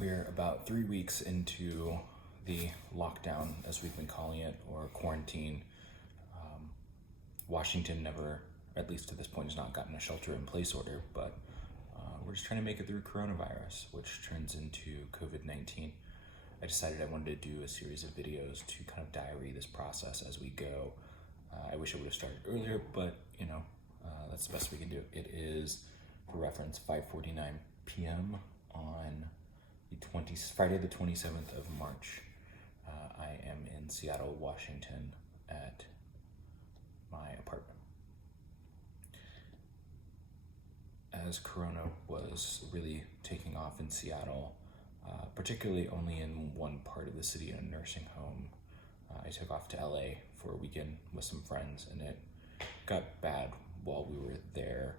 We're about 3 weeks into the lockdown, as we've been calling it, or quarantine. Washington never, at least to this point, has not gotten a shelter-in-place order, but we're just trying to make it through coronavirus, which turns into COVID-19. I decided I wanted to do a series of videos to kind of diary this process as we go. I wish I would have started earlier, but that's the best we can do. It is, for reference, 5:49 p.m. on Friday the 27th of March. I am in Seattle, Washington at my apartment. As Corona was really taking off in Seattle, particularly only in one part of the city, in a nursing home, I took off to LA for a weekend with some friends, and it got bad while we were there.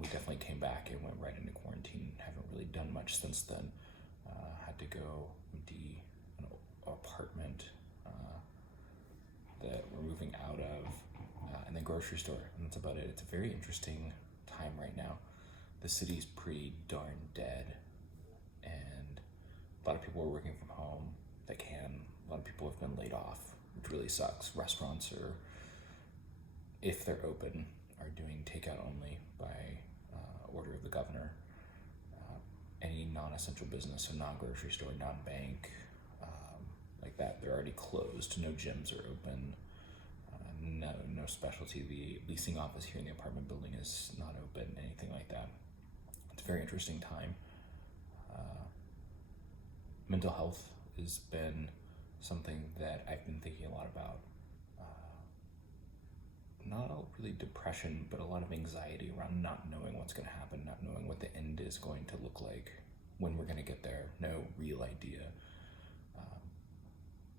We definitely came back and went right into quarantine. Haven't really done much since then. Had to go empty an apartment that we're moving out of, and then grocery store, and that's about it. It's a very interesting time right now. The city's pretty darn dead, and a lot of people are working from home that can. A lot of people have been laid off, which really sucks. Restaurants are, if they're open, are doing takeout only by order of the governor. Any non-essential business, so non-grocery store, non-bank, like that, they're already closed. No gyms are open. No specialty. The leasing office here in the apartment building is not open, anything like that. It's a very interesting time. Mental health has been something that I've been thinking a lot about. Not really depression, but a lot of anxiety around not knowing what's going to happen, not knowing what the end is going to look like, when we're going to get there. No real idea.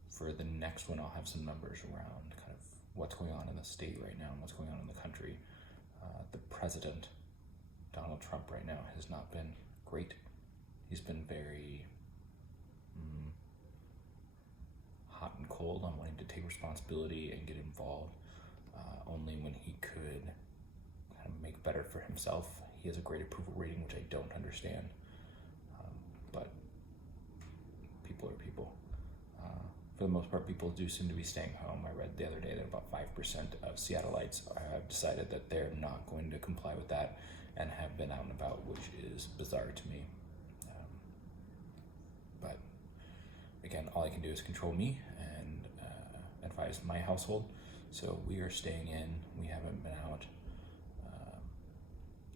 For the next one, I'll have some numbers around kind of what's going on in the state right now and what's going on in the country. The president, Donald Trump, right now has not been great. He's been very hot and cold on wanting to take responsibility and get involved. Only when he could kind of make better for himself. He has a great approval rating, which I don't understand. But people are people. For the most part, people do seem to be staying home. I read the other day that about 5% of Seattleites have decided that they're not going to comply with that and have been out and about, which is bizarre to me. But again, all I can do is control me and advise my household. So we are staying in. We haven't been out.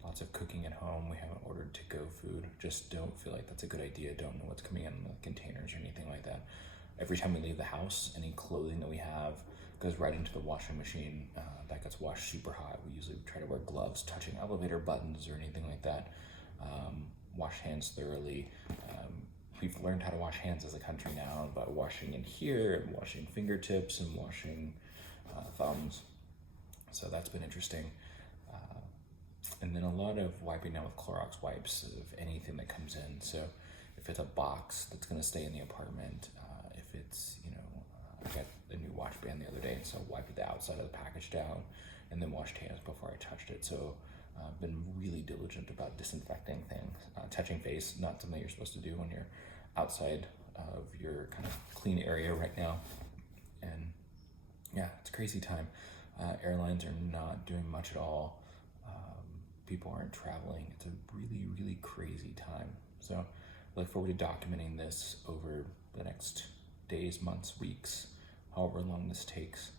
Lots of cooking at home. We haven't ordered to-go food. Just don't feel like that's a good idea. Don't know what's coming in the containers or anything like that. Every time we leave the house, any clothing that we have goes right into the washing machine. That gets washed super hot. We usually try to wear gloves, touching elevator buttons or anything like that. Wash hands thoroughly. We've learned how to wash hands as a country now by washing in here and washing fingertips and washing thumbs. So that's been interesting. And then a lot of wiping down with Clorox wipes of anything that comes in. So if it's a box that's going to stay in the apartment, if it's, I got a new wash band the other day, and so I wiped the outside of the package down and then washed hands before I touched it. So I've been really diligent about disinfecting things. Touching face, not something you're supposed to do when you're outside of your kind of clean area right now. And yeah, it's a crazy time. Airlines are not doing much at all. People aren't traveling. It's a really, really crazy time. So I look forward to documenting this over the next days, months, weeks, however long this takes.